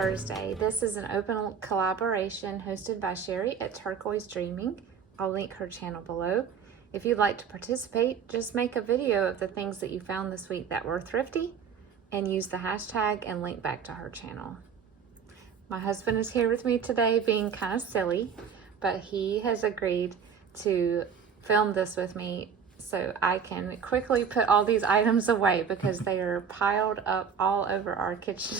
Thursday. This is an open collaboration hosted by Sheree at Turquoise Dreaming. I'll link her channel below. If you'd like to participate, just make a video of the things that you found this week that were thrifty and use the hashtag and link back to her channel. My husband is here with me today being kind of silly, but he has agreed to film this with me so I can quickly put all these items away because they are piled up all over our kitchen.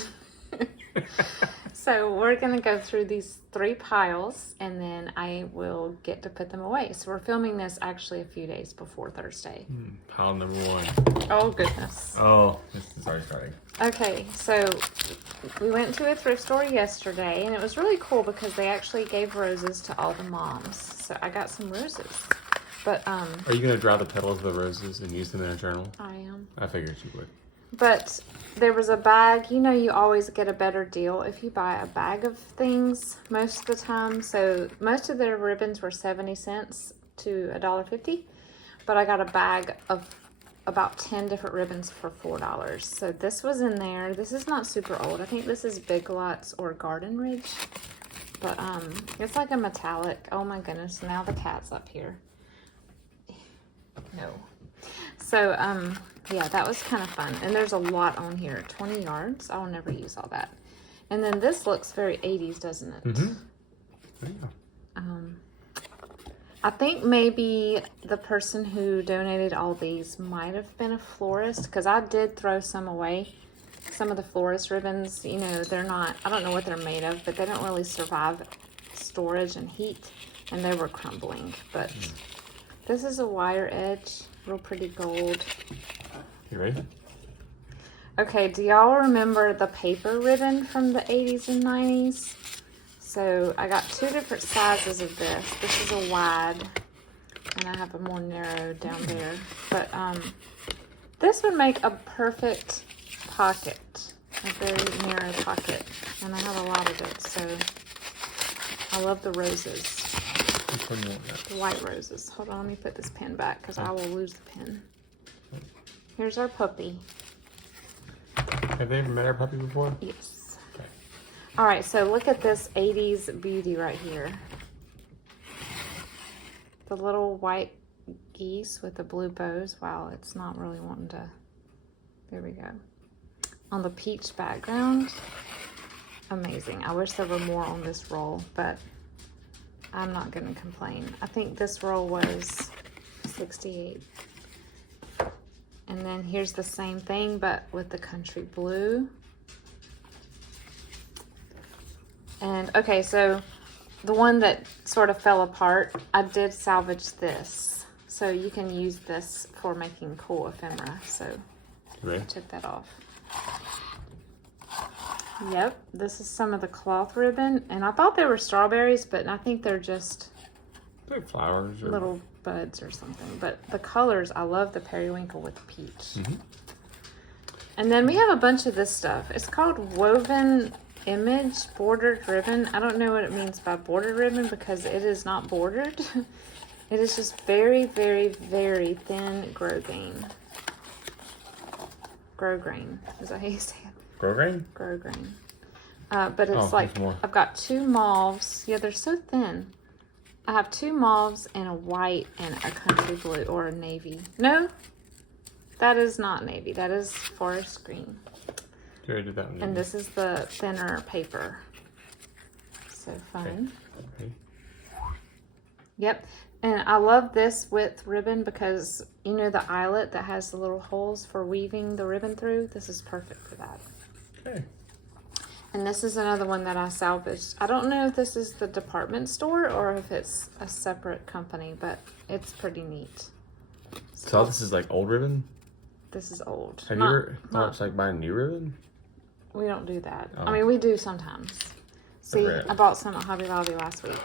So we're going to go through these 3 piles and then I will get to put them away. So we're filming this actually a few days before Thursday. Pile number 1. Oh goodness. Oh, this is already starting. Okay, so we went to a thrift store yesterday and it was really cool because they actually gave roses to all the moms. So I got some roses. But Are you going to draw the petals of the roses and use them in a journal? I am. I figured you would. But there was a bag. You know, you always get a better deal if you buy a bag of things most of the time. So most of their ribbons were 70 cents to $1.50. But I got a bag of about 10 different ribbons for $4. So this was in there. This is not super old. I think this is Big Lots or Garden Ridge. But it's like a metallic. Oh my goodness, now the cat's up here. No. So, yeah, that was kind of fun. And there's a lot on here. 20 yards. I'll never use all that. And then this looks very 80s, doesn't it? Mm-hmm. Yeah. I think maybe the person who donated all these might have been a florist because I did throw some away. Some of the florist ribbons, you know, they're not, I don't know what they're made of, but they don't really survive storage and heat. And they were crumbling. But this is a wire edge. Real pretty gold. You ready? Okay, do y'all remember the paper ribbon from the 80s and 90s? So I got 2 different sizes of this. This is a wide, and I have a more narrow down there. But this would make a perfect pocket, a very narrow pocket. And I have a lot of it, so I love the roses. The white roses. Hold on, let me put this pen back because I will lose the pen. Here's our puppy. Have they ever met our puppy before? Yes. Okay. All right, so look at this 80s beauty right here. The little white geese with the blue bows. Wow, it's not really wanting to. There we go. On the peach background. Amazing. I wish there were more on this roll, but I'm not going to complain. I think this roll was 68. And then here's the same thing, but with the country blue. And okay, so the one that sort of fell apart, I did salvage this. So you can use this for making cool ephemera. So I took that off. Yep, this is some of the cloth ribbon, and I thought they were strawberries, but I think they're just like flowers or little buds or something. But the colors, I love the periwinkle with the peach. And then we have a bunch of this stuff. It's called Woven Image Bordered Ribbon. I don't know what it means by bordered ribbon because it is not bordered. It is just very, very, very thin grosgrain. Grosgrain, is that how you say it? Grosgrain? Grosgrain. But it's like, I've got 2 mauves. Yeah, they're so thin. I have 2 mauves and a white and a country blue or a navy. No, that is not navy. That is forest green. You already did that one. And this is the thinner paper. So fun. Okay. Yep. And I love this width ribbon because, you know, the eyelet that has the little holes for weaving the ribbon through? This is perfect for that. Okay. And this is another one that I salvaged. I don't know if this is the department store or if it's a separate company, but it's pretty neat. So this is like old ribbon? This is old. Have you ever thought it's like buying new ribbon? We don't do that. Oh. I mean, we do sometimes. See, Rare. I bought some at Hobby Lobby last week.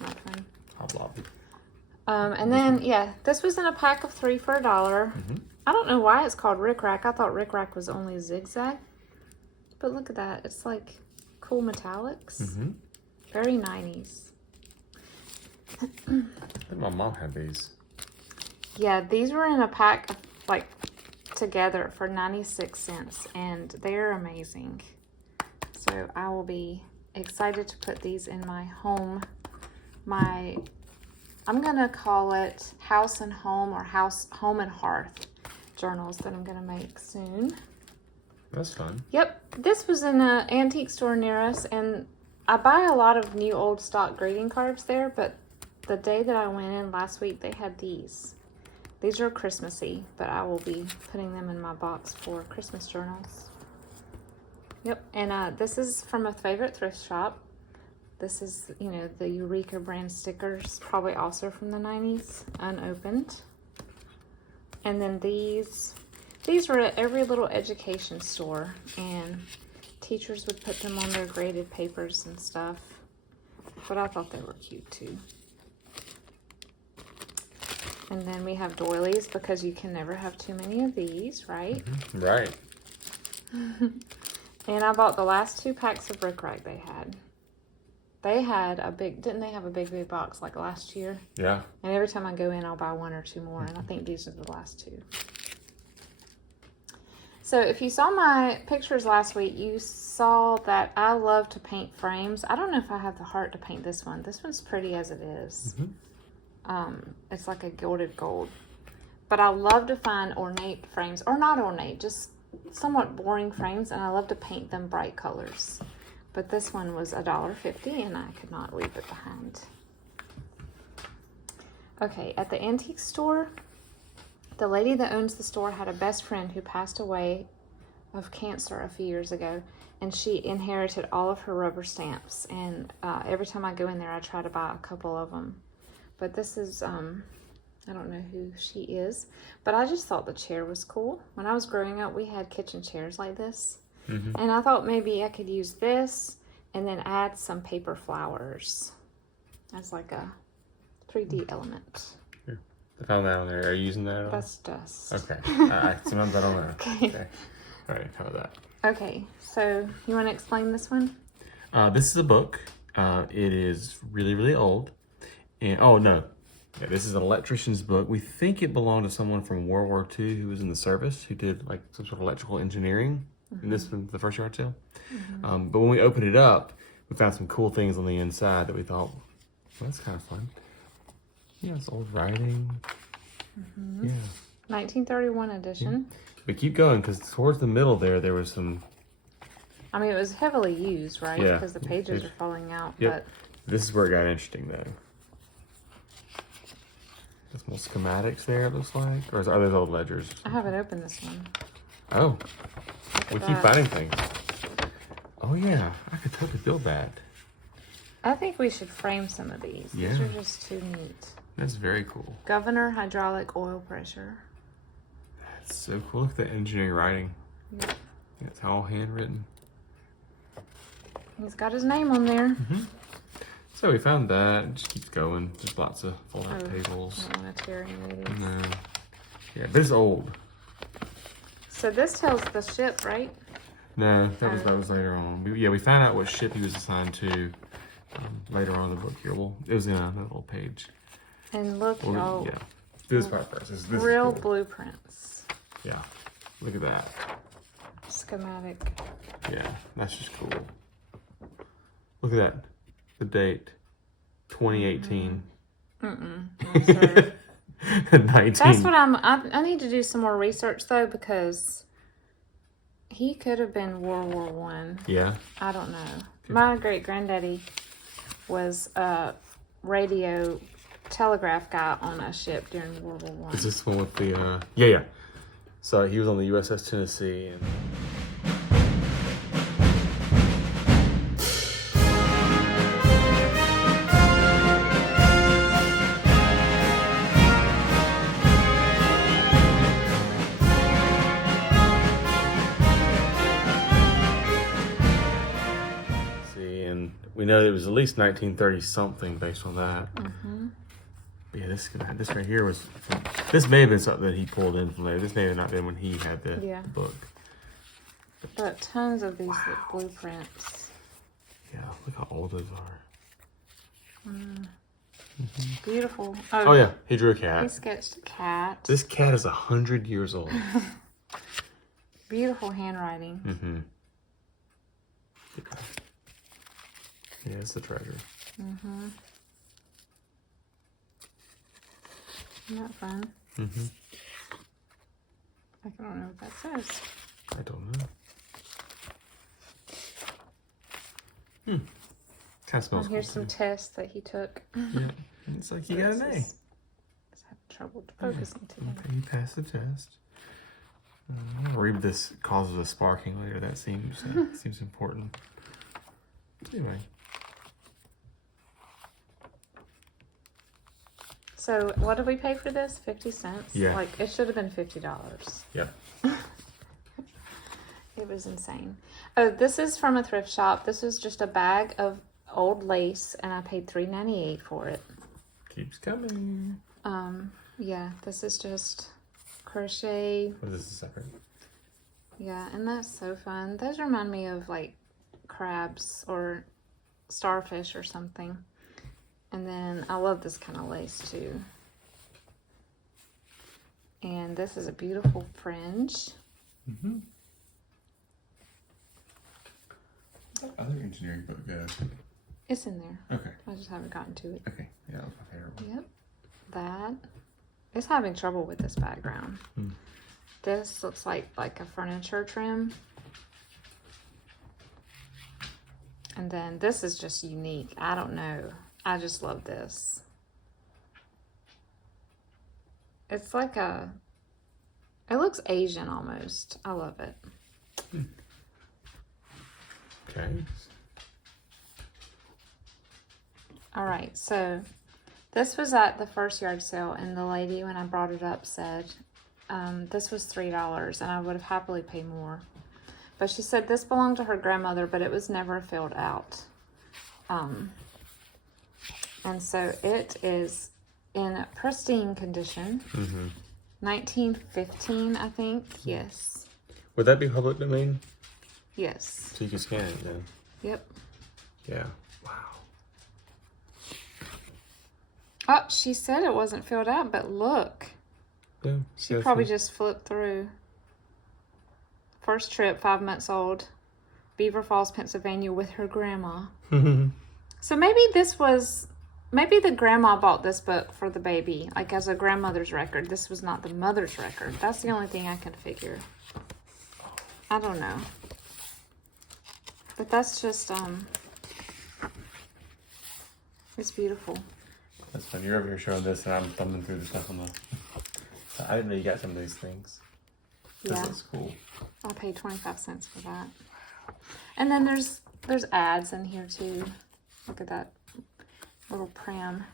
Not fun. Hobby Lobby. And then, yeah, this was in a pack of 3 for $1. I don't know why it's called Rick Rack. I thought Rick Rack was only zigzag. But look at that. It's like cool metallics. Very 90s. I think my mom had these. Yeah, these were in a pack of, together for 96 cents, and they're amazing. So I will be excited to put these in my home. I'm gonna call it House and Home or Home and Hearth journals that I'm gonna make soon. That's fun. Yep, this was in an antique store near us, and I buy a lot of new old stock greeting cards there, but the day that I went in last week, they had these. These are Christmassy, but I will be putting them in my box for Christmas journals. Yep, and this is from a favorite thrift shop. This is, you know, the Eureka brand stickers, probably also from the 90s, unopened. And then these were at every little education store, and teachers would put them on their graded papers and stuff. But I thought they were cute too. And then we have doilies because you can never have too many of these, right? Mm-hmm. Right. And I bought the last 2 packs of rickrack they had. They had didn't they have a big box like last year? Yeah. And every time I go in, I'll buy 1 or 2 more, and I think these are the last 2. So if you saw my pictures last week, you saw that I love to paint frames. I don't know if I have the heart to paint this one. This one's pretty as it is. Mm-hmm. It's like a gilded gold. But I love to find ornate frames, or not ornate, just somewhat boring frames, and I love to paint them bright colors. But this one was $1.50, and I could not leave it behind. Okay, at the antique store, the lady that owns the store had a best friend who passed away of cancer a few years ago, and she inherited all of her rubber stamps. And every time I go in there, I try to buy a couple of them. But this is, I don't know who she is, but I just thought the chair was cool. When I was growing up, we had kitchen chairs like this. Mm-hmm. And I thought maybe I could use this and then add some paper flowers as like a 3D element. Here. I found that on there. Are you using that at all? That's dust. Okay. I sometimes I don't know. Okay. All right, how about that? Okay, so you want to explain this one? This is a book. It is really, really old. And oh no. Yeah, this is an electrician's book. We think it belonged to someone from World War II who was in the service, who did like some sort of electrical engineering. Mm-hmm. And this was the first yard sale. Mm-hmm. But when we opened it up, we found some cool things on the inside that we thought, well, that's kind of fun. Yeah, it's old writing. Mm-hmm. Yeah. 1931 edition. Yeah. But keep going, because towards the middle there was some... I mean, it was heavily used, right? Yeah. Because the pages are falling out. Yep. But this is where it got interesting, though. There's more schematics there, it looks like. Or are those old ledgers? I haven't opened this one. Oh. We keep finding things. Oh, yeah. I could totally build that. I think we should frame some of these. Yeah. These are just too neat. That's very cool. Governor hydraulic oil pressure. That's so cool. Look at the engineering writing. Yep. It's all handwritten. He's got his name on there. Mm-hmm. So we found that. It just keeps going. There's lots of fold-out tables. I don't want to tear any of these. No. Yeah, this is old. So this tells the ship, right? No, that was later on. We found out what ship he was assigned to later on in the book here. Well, it was in another little page. And look, y'all. Yeah. Do this part first. This real is cool. blueprints. Yeah. Look at that. Schematic. Yeah, that's just cool. Look at that. The date. 2018. I'm sorry. 19. That's what I need to do some more research though, because he could have been World War One. Yeah. I don't know. My great granddaddy was a radio telegraph guy on a ship during World War One. Is this one with the yeah. So he was on the USS Tennessee and we know it was at least 1930 something based on that. Mm-hmm. Yeah, this right here was. This may have been something that he pulled in from later. This may have not been when he had the book. But tons of these blueprints. Yeah, look how old those are. Mm. Mm-hmm. Beautiful. Oh yeah, he drew a cat. He sketched a cat. This cat is 100 years old. Beautiful handwriting. Mm-hmm. Yeah, it's a treasure. Mm-hmm. Isn't that fun? Mm-hmm. I don't know what that says. I don't know. Kind of smells Here's cool some too. tests that he took. Yeah, it's like you got an A. Just having trouble focusing today. Okay, you passed the test. I'll read this causes of sparking later. That seems important. Anyway. So what did we pay for this? 50 cents? Yeah. Like it should have been $50. Yep. It was insane. Oh, this is from a thrift shop. This was just a bag of old lace and I paid $3.98 for it. Keeps coming. Yeah, this is just crochet. What is this, a second? Yeah, and that's so fun. Those remind me of like crabs or starfish or something. And then I love this kind of lace too. And this is a beautiful fringe. Mm-hmm. Other engineering book good. It's in there. Okay. I just haven't gotten to it. Okay. Yeah, that was my favorite one. Yep. That. It's having trouble with this background. This looks like a furniture trim. And then this is just unique. I don't know. I just love this. It's like it looks Asian almost. I love it. Okay. All right, so this was at the first yard sale, and the lady, when I brought it up, said this was $3, and I would have happily paid more. But she said this belonged to her grandmother, but it was never filled out. And so it is in pristine condition. 1915, I think. Yes. Would that be public domain? Yes. So you can scan it then? Yep. Yeah. Wow. Oh, she said it wasn't filled out, but look. Yeah. She probably just flipped through. First trip, 5 months old. Beaver Falls, Pennsylvania with her grandma. So maybe the grandma bought this book for the baby, like as a grandmother's record. This was not the mother's record. That's the only thing I can figure. I don't know. But that's just, it's beautiful. That's fun. You're over here showing this, and I'm thumbing through the stuff on the. I didn't know you got some of these things. This Yeah. looks cool. I paid 25 cents for that. And then there's ads in here too. Look at that little pram.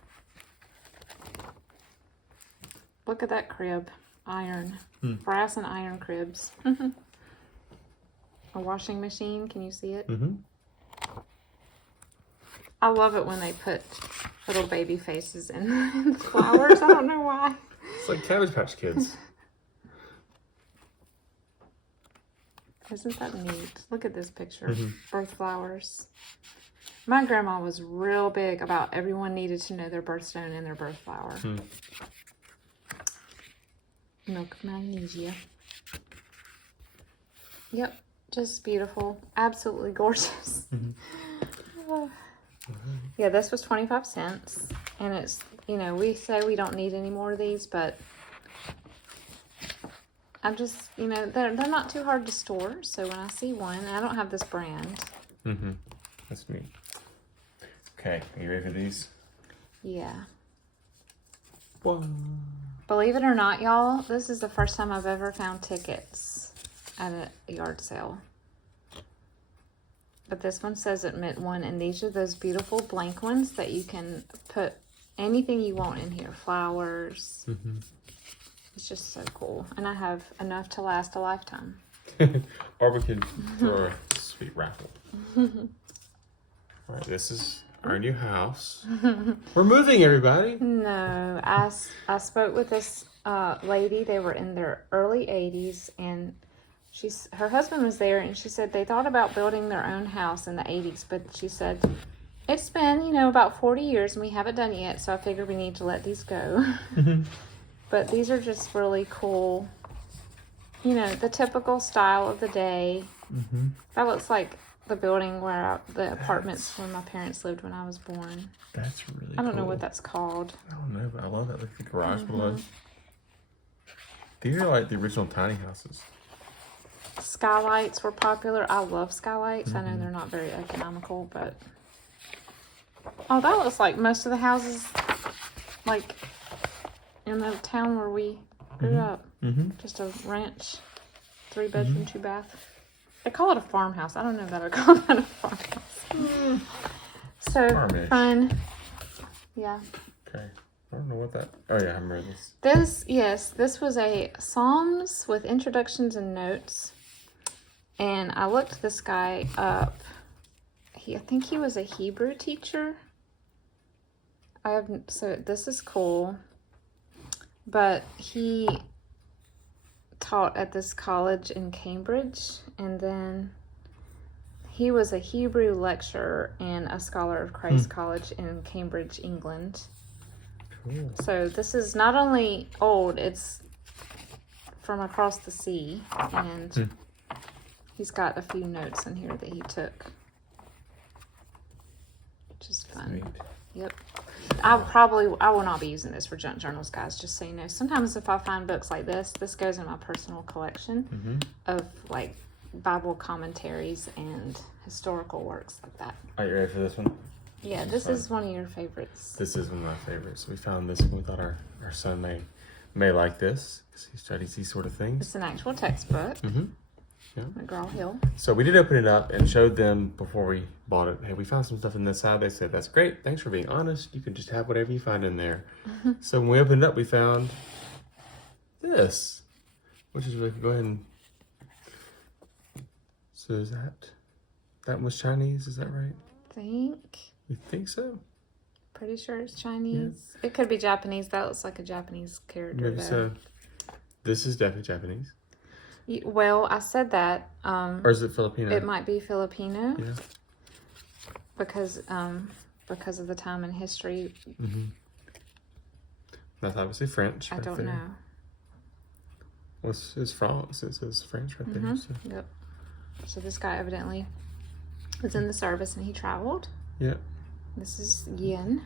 Look at that crib. Iron. Brass and iron cribs. A washing machine. Can you see it? I love it when they put little baby faces in the flowers. I don't know why. It's like Cabbage Patch Kids. Isn't that neat? Look at this picture. Birth flowers. My grandma was real big about everyone needed to know their birthstone and their birth flower. Milk of magnesia. Yep, just beautiful. Absolutely gorgeous. Yeah, this was 25 cents. And it's, we say we don't need any more of these, but I'm just, they're not too hard to store. So when I see one, I don't have this brand. That's neat. Okay, are you ready for these? Yeah. Whoa. Believe it or not, y'all, this is the first time I've ever found tickets at a yard sale. But this one says admit one, and these are those beautiful blank ones that you can put anything you want in here. Flowers. It's just so cool. And I have enough to last a lifetime. Or we could throw a sweet raffle. All right, this is our new house. We're moving, everybody. No, I spoke with this lady. They were in their early 80s, and her husband was there, and she said they thought about building their own house in the 80s, but she said it's been, about 40 years and we haven't done it yet, so I figured we need to let these go. But these are just really cool. The typical style of the day. That looks like the building where the apartments where my parents lived when I was born. That's really I don't know cool. what that's called. I don't know, but I love that. Like the garage below. These are like the original tiny houses. Skylights were popular. I love skylights. I know they're not very economical, but oh, that looks like most of the houses, like in the town where we grew up. Just a ranch, 3-bedroom, 2-bath. They call it a farmhouse. I don't know that I call that a farmhouse. So Farmish. fun. Yeah. Okay. I don't know what that. Oh yeah, I remember this. This was a Psalms with introductions and notes. And I looked this guy up. I think he was a Hebrew teacher. So this is cool. But he taught at this college in Cambridge, and then he was a Hebrew lecturer and a scholar of Christ College in Cambridge, England. Cool. So this is not only old, it's from across the sea, and he's got a few notes in here that he took, which is fun. Sweet. Yep. I will not be using this for junk journals, guys, just so you know. Sometimes if I find books like this goes in my personal collection of like Bible commentaries and historical works like that. Are you ready for this one? Yeah, this is one of your favorites. This is one of my favorites. We found this one. We thought our son may like this because he studies these sort of things. It's an actual textbook. Yeah. McGraw-Hill. So we did open it up and showed them before we bought it. Hey, we found some stuff in this side. They said, that's great. Thanks for being honest. You can just have whatever you find in there. So when we opened it up, we found this, which is really, go ahead and, so is that was Chinese, is that right? You think so? pretty sure it's Chinese. It could be Japanese. That looks like a Japanese character. Maybe so. This is definitely Japanese. Well, I said that. Or is it Filipino? It might be Filipino. Yeah. Because of the time in history. That's obviously French. I don't know. Well, it's France. It says French right there. So. Yep. So this guy evidently was in the service and he traveled. Yeah. This is yin.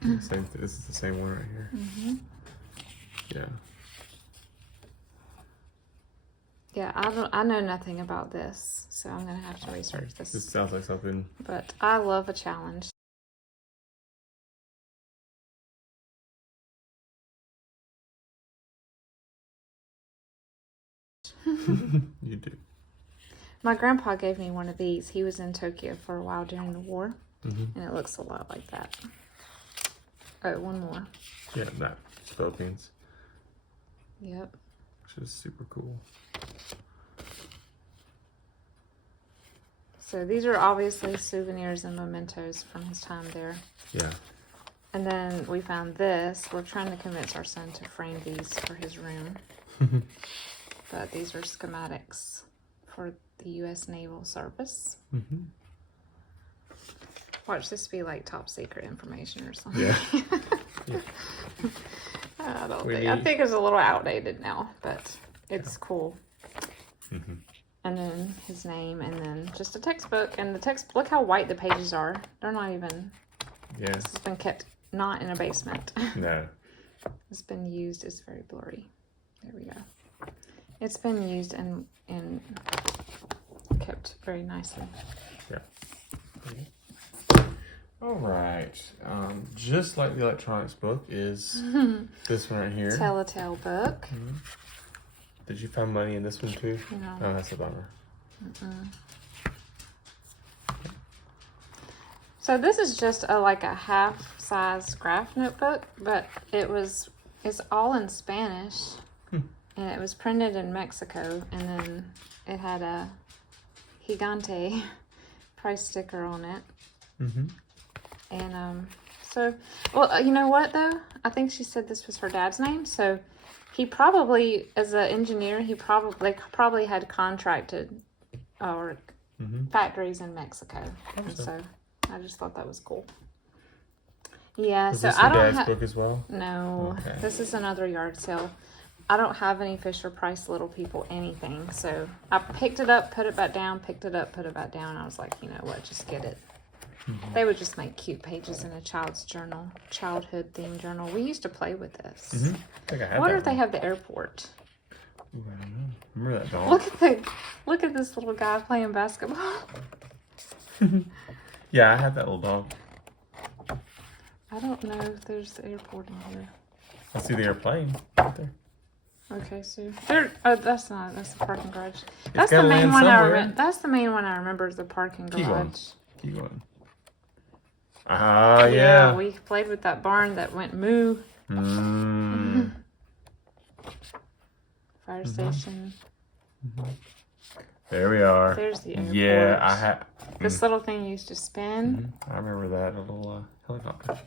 This is the same one right here. Yeah. Yeah, I know nothing about this, so I'm gonna have to research this. This sounds like something. But I love a challenge. You do. My grandpa gave me one of these. He was in Tokyo for a while during the war, and it looks a lot like that. Oh, one more. Yeah, that's Philippines. Yep. Which is super cool. So these are obviously souvenirs and mementos from his time there. Yeah. And then we found this. We're trying to convince our son to frame these for his room. But these are schematics for the U.S. Naval Service. Watch this be like top secret information or something. Yeah. I think it's a little outdated now, but it's cool. And then his name, and then just a textbook. And the text, look how white the pages are. They're not even. Yes. It's been kept not in a basement. No. It's been used. It's very blurry. There we go. It's been used and kept very nicely. Yeah. All right. Just like the electronics book is this one right here. Teletail Book. Did you find money in this one too? No. Oh, that's a bummer. So this is just like a half-size graph notebook, but it's all in Spanish, and it was printed in Mexico, and then it had a Gigante price sticker on it. And so, well, you know what though? I think she said this was her dad's name, so he probably, as an engineer, they probably had contracted or factories in Mexico. So I just thought that was cool. Yeah, Is so this I your don't dad's book as well? No, Okay. this is another yard sale. I don't have any Fisher Price Little People anything. So I picked it up, put it back down, picked it up, put it back down. I was like, you know what, just get it. They would just make cute pages in a child's journal, childhood themed journal. We used to play with this. I think I had I wonder that if they one. have the airport. Ooh, I don't know. Remember that dog? Look at this little guy playing basketball. Yeah, I had that little dog. I don't know if there's the airport in here. I see the airplane right there. Okay, so there. Oh, that's the parking garage. It's That's the gotta main land one I somewhere. remember. That's the main one I remember is the parking Keep going. garage. Keep going. Ah, yeah. We played with that barn that went moo. Fire station. There we are. There's the airport. Yeah, I had. This little thing used to spin. I remember that, a little helicopter.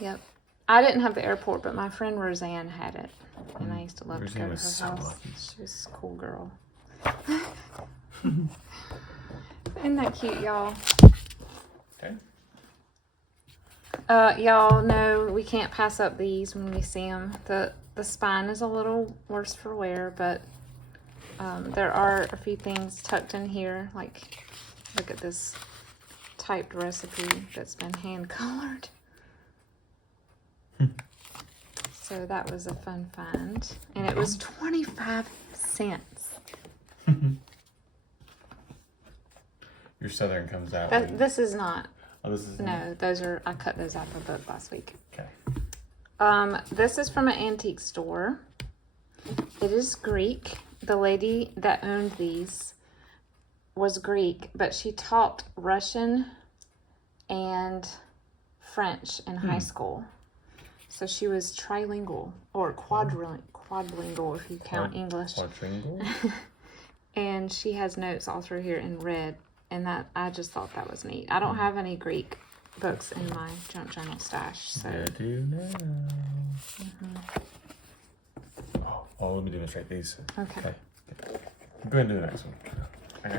Yep. I didn't have the airport, but my friend Roseanne had it, and I used to love to go to her Roseanne was so house. lucky. She was a cool girl. Isn't that cute, y'all? Okay. Y'all know we can't pass up these when we see them. The spine is a little worse for wear, but there are a few things tucked in here. Like, look at this typed recipe that's been hand colored. So that was a fun find, and it was 25 cents. Your Southern comes out. This is not. Oh, this is. No, those are. I cut those out of the book last week. Okay. This is from an antique store. It is Greek. The lady that owned these was Greek, but she taught Russian and French in high school. So she was trilingual, or quadlingual if you count English. Quadringual? And she has notes all through here in red, and that I just thought that was neat. I don't have any Greek books in my junk journal stash, so. I do now. Oh, let me demonstrate these. Okay. Go ahead and do the next one.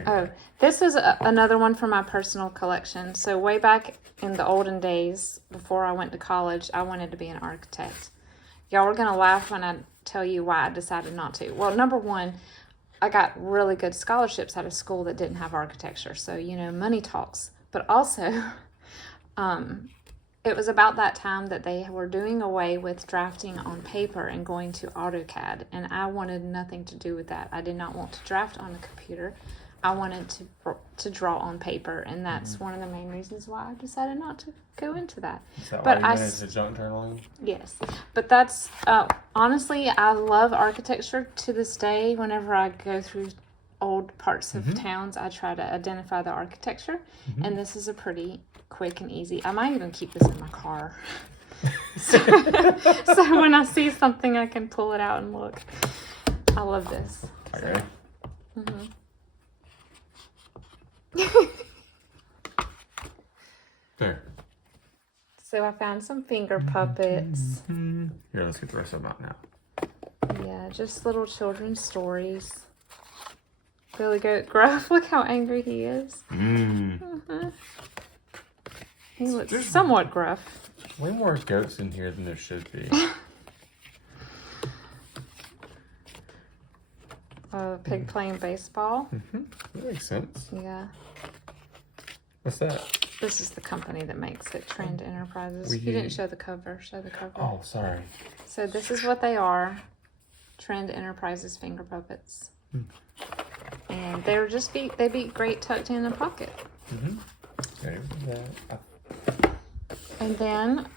Oh, this is another one from my personal collection. So way back in the olden days, before I went to college, I wanted to be an architect. Y'all are going to laugh when I tell you why I decided not to. Well, number one, I got really good scholarships out of school that didn't have architecture. So, you know, money talks. But also, it was about that time that they were doing away with drafting on paper and going to AutoCAD. And I wanted nothing to do with that. I did not want to draft on a computer. I wanted to draw on paper, and that's one of the main reasons why I decided not to go into that. Is that But why you went into junk journaling? Yes, but that's honestly, I love architecture to this day. Whenever I go through old parts of towns, I try to identify the architecture, and this is a pretty quick and easy. I might even keep this in my car. So when I see something, I can pull it out and look. I love this. Okay. There. So I found some finger puppets. Here, let's get the rest of them out now. Yeah, just little children's stories. Billy Goat Gruff, look how angry he is. He looks somewhat gruff. Way more goats in here than there should be. Pig playing baseball. That makes sense. Yeah. What's that? This is the company that makes it, Trend Enterprises. We You didn't did- show the cover. Show the cover. Oh, sorry. So this is what they are. Trend Enterprises finger puppets. And they're just they be great tucked in a pocket. Okay, that. And then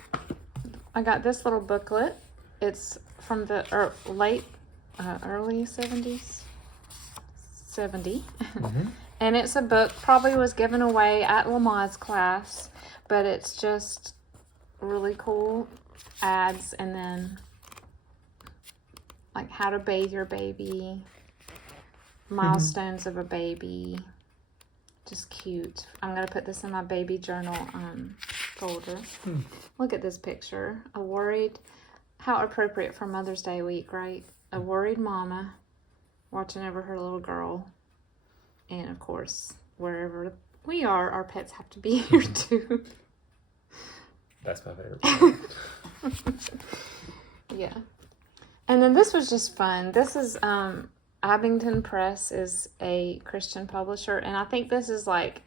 I got this little booklet. It's from the early 70s. 70. And it's a book, probably was given away at Lamaze class, but it's just really cool ads, and then like how to bathe your baby, milestones of a baby, just cute. I'm going to put this in my baby journal folder. Look at this picture. How appropriate for Mother's Day week, right? A worried mama watching over her little girl. And of course, wherever we are, our pets have to be here too. That's my favorite part. Yeah. And then this was just fun. This is Abingdon Press is a Christian publisher, and I think this is like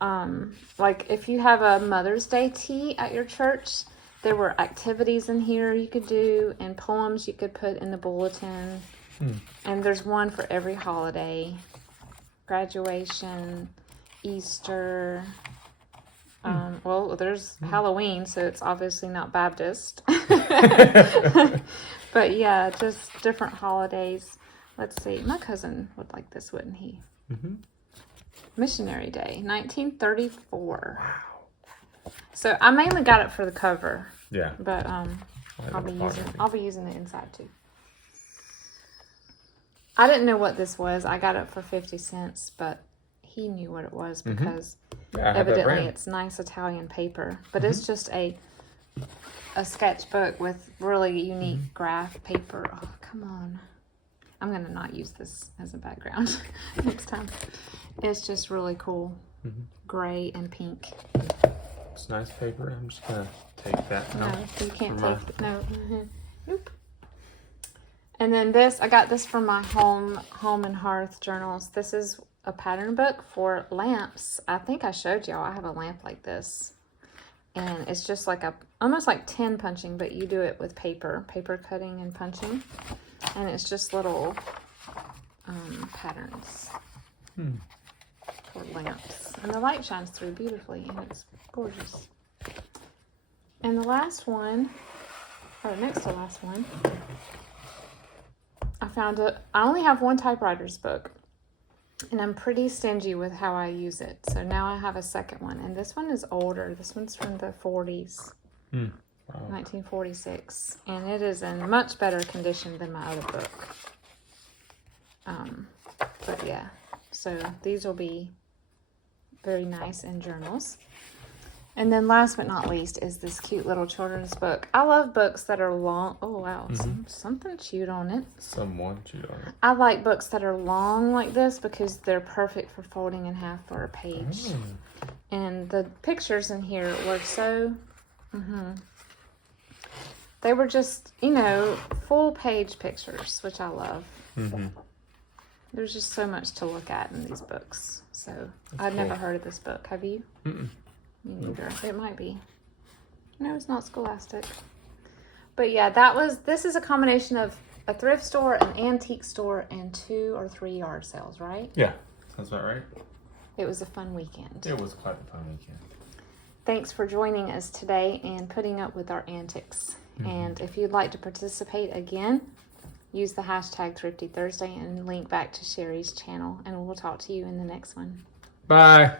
if you have a Mother's Day tea at your church, there were activities in here you could do and poems you could put in the bulletin. And there's one for every holiday. Graduation, Easter. Well, there's Halloween, so it's obviously not Baptist. But yeah, just different holidays. Let's see. My cousin would like this, wouldn't he? Mm-hmm. Missionary Day, 1934. Wow. So I mainly got it for the cover. Yeah. But I'll be using the inside too. I didn't know what this was. I got it for 50 cents, but he knew what it was because evidently it's nice Italian paper. But it's just a sketchbook with really unique graph paper. Oh, come on. I'm going to not use this as a background next time. It's just really cool. Gray and pink. It's nice paper. I'm just going to take that. No, you can't take it. No. Nope. And then this, I got this from my home and hearth journals. This is a pattern book for lamps. I think I showed y'all. I have a lamp like this. And it's just like almost like tin punching, but you do it with paper cutting and punching. And it's just little patterns for lamps. And the light shines through beautifully, and it's gorgeous. And the last one, or next to last one, I only have one typewriter's book. And I'm pretty stingy with how I use it. So now I have a second one. And this one is older. This one's from the 40s. Wow. 1946. And it is in much better condition than my other book. But yeah. So these will be very nice in journals. And then last but not least is this cute little children's book. I love books that are long. Oh, wow. Something chewed on it. Someone chewed on it. I like books that are long like this because they're perfect for folding in half for a page. And the pictures in here were so... They were just, full page pictures, which I love. There's just so much to look at in these books. So I'd never heard of this book. Have you? Me neither. It might be. No, it's not Scholastic. But yeah, this is a combination of a thrift store, an antique store, and 2 or 3 yard sales, right? Yeah, sounds about right. It was a fun weekend. It was quite a fun weekend. Thanks for joining us today and putting up with our antics. And if you'd like to participate again, use the hashtag Thrifty Thursday and link back to Sheree's channel. And we'll talk to you in the next one. Bye.